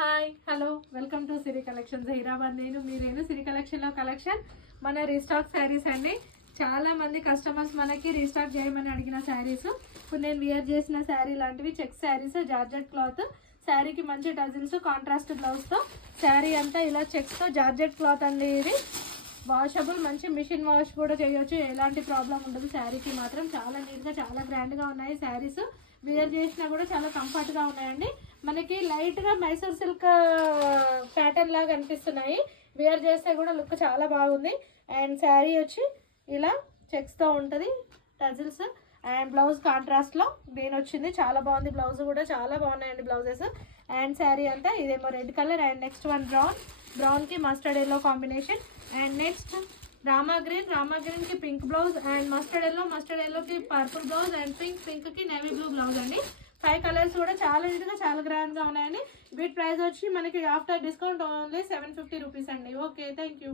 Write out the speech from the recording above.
Hi hello welcome to Siri collections Hyderabad. నేను మీరేను సిరి కలెక్షన్లో collection మన రీస్టాక్ శారీస్ అండి. చాలా మంది కస్టమర్స్ మనకి రీస్టాక్ చేయమని అడిగిన శారీస్. ఇప్పుడు నేను వియర్ చేసిన శారీ లాంటివి చెక్ శారీస్, జార్జెట్ క్లాత్, శారీకి మంచి టజిల్స్, కాంట్రాస్ట్ బ్లౌజ్తో శారీ అంతా ఇలా చెక్స్తో జార్జెట్ క్లాత్ అండి. ఇది వాషబుల్, మంచి మిషన్ వాష్ కూడా చేయొచ్చు, ఎలాంటి ప్రాబ్లం ఉండదు. శారీకి మాత్రం చాలా నీట్గా చాలా గ్రాండ్గా ఉన్నాయి శారీస్. వియర్ చేసినా కూడా చాలా కంఫర్ట్గా ఉన్నాయండి. మనకి లైట్గా మైసూర్ సిల్క్ ప్యాటర్న్ లాగా అనిపిస్తున్నాయి. వియర్ చేస్తే కూడా లుక్ చాలా బాగుంది. అండ్ శారీ వచ్చి ఇలా చెక్స్తో ఉంటుంది, టజిల్స్. అండ్ బ్లౌజ్ కాంట్రాస్ట్లో గ్రీన్ వచ్చింది, చాలా బాగుంది. బ్లౌజ్ కూడా చాలా బాగున్నాయండి బ్లౌజెస్. అండ్ శారీ అంతా ఇదేమో red colour. And next one బ్రౌన్కి mustard yellow combination. And next Rama గ్రీన్కి పింక్ బ్లౌజ్. అండ్ మస్టర్డ్ ఎల్లోకి పర్పుల్ బ్లౌజ్. అండ్ పింక్కి నేవీ బ్లూ బ్లౌజ్ అండి. 5 కలర్స్ కూడా చాలా నీట్గా చాలా గ్రాండ్గా ఉన్నాయండి. వీటి ప్రైస్ వచ్చి మనకి ఆఫ్టర్ డిస్కౌంట్ ఓన్లీ 750 రూపీస్ అండి. Okay, thank you.